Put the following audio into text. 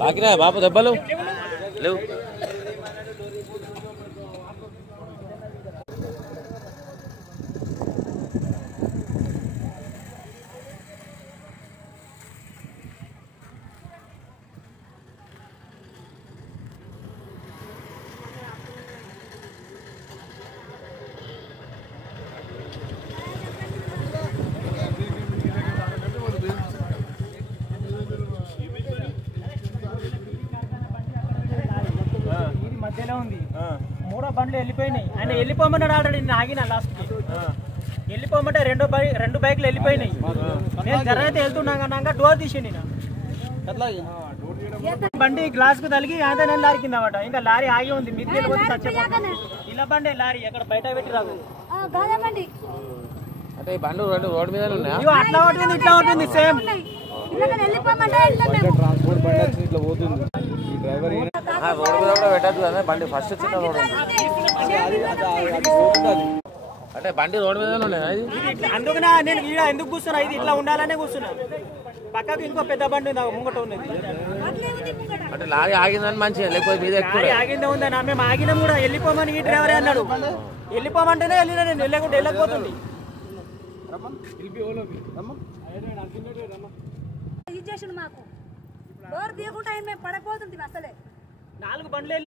తాకినా బాపు దెబ్బలు లేవు. మధ్యలో ఉంది, మూడో బండ్లు వెళ్ళిపోయినాయి. ఆయన వెళ్ళిపోమన్నాడు ఆల్రెడీ. నేను ఆగిన లాస్ట్కి వెళ్ళిపోమంటే రెండు బైక్లు వెళ్ళిపోయినాయి. నేను జరైతే వెళ్తున్నా కన్నా డోర్ తీసిండి. బండి గ్లాస్ కు తలిగి అదే నేను లారీ కింద అన్నమాట. ఇంకా లారీ ఆగి ఉంది, మీద చచ్చిపోతుంది. ఇలా బండి లారీ ఎక్కడ బయట పెట్టి రాదు. అంటే ఈ బండ్లు రెండు రోడ్డు మీద ఉన్నాయా? అట్లా ఉంటుంది ఇట్లా ఉంటుంది సేమ్. ట్రాన్స్పోర్ట్ బండి వచ్చి ఇట్లా పోతుంది. ఈ డ్రైవర్ రోడ్డు మీద కూడా పెట్టద్దు కదా బండి. ఫస్ట్ చిన్న రోడ్ అంటే బండి రోడ్డు మీద ఉండేనా ఇది? అందుకనే నేను ఈడ ఎందుకు కూర్చున్నా, ఇది ఇట్లా ఉండాలనే కూర్చున్నా. పక్కకు ఇంకో పెద్ద బండి ఉంది, ముంగట ఉన్నది. అంటే లారీ ఆగిందని మంచిగా, లేకపోతే మీద ఎక్కువ ఆగిందే ఉందా? మేము ఆగినాం కూడా. వెళ్ళిపోమని ఈ డ్రైవరే అన్నాడు. వెళ్ళిపోమంటేనే వెళ్ళినా, నేను వెళ్ళకుంటే వెళ్ళకపోతుంది. మాకు డోర్ తీయకుండా మేము పడకపోతుంది అసలే. 4 బండ్లు